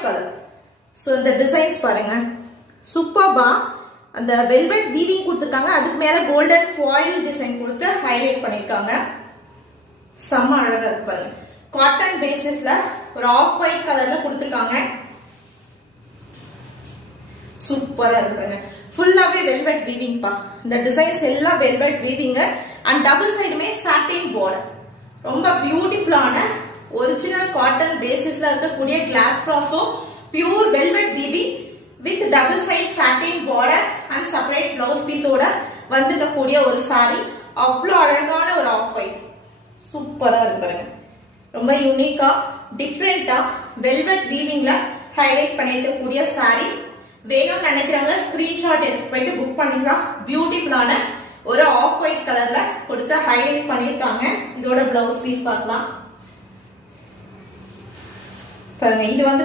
White colour. So இந்த designs பாருங்க, சூப்பர்பா. அந்த வெல்வெட் வீவிங் கொடுத்துருக்காங்க, அதுக்கு மேல கோல்டன் ஃபாயில் டிசைன் கொடுத்து ஹைலைட் பண்ணிருக்காங்க. செம்ம அழகா இருக்கு பாருங்க. காட்டன் பேசிஸ்ல ஒரு ஆஃப் ஒயிட் கலர்ல கொடுத்துருக்காங்க. சூப்பரா இருக்கு. ஃபுல்லாவே வெல்வெட் வீவிங் பா. இந்த டிசைன்ஸ் எல்லாம் வெல்வெட் வீவிங் அண்ட் டபுள் சைடுமே சாட்டின் பார்டர். ரொம்ப பியூட்டிஃபுல்லான ஒரிஜினல் காட்டன் பேசிஸ்ல இருக்கக்கூடிய class ப்ராசோ pure velvet weaving with double side satin border and separate blouse பீஸோட வந்திருக்கக்கூடிய ஒரு சாரி. அவ்வளோ அழகான ஒரு ஆஃப் ஒயிட். சூப்பரா இருக்கு பாருங்க. ரொம்ப யூனிக்கா டிஃப்ரெண்டா வெல்வெட் வீவிங்ல ஹைலைட் பண்ணிருக்கக்கூடிய சாரி. வேணும்னு நினைக்கிறவங்க ஸ்கிரீன்ஷாட் எடுத்து போயிட்டு புக் பண்ணிக்கலாம். பியூட்டிஃபுல்லான ஒரு ஆஃப் ஒயிட் கலர்ல கொடுத்து ஹைலைட் பண்ணிருக்காங்க. இதோட பிளவுஸ் பீஸ் பார்க்கலாம் பாருங்க. இது வந்து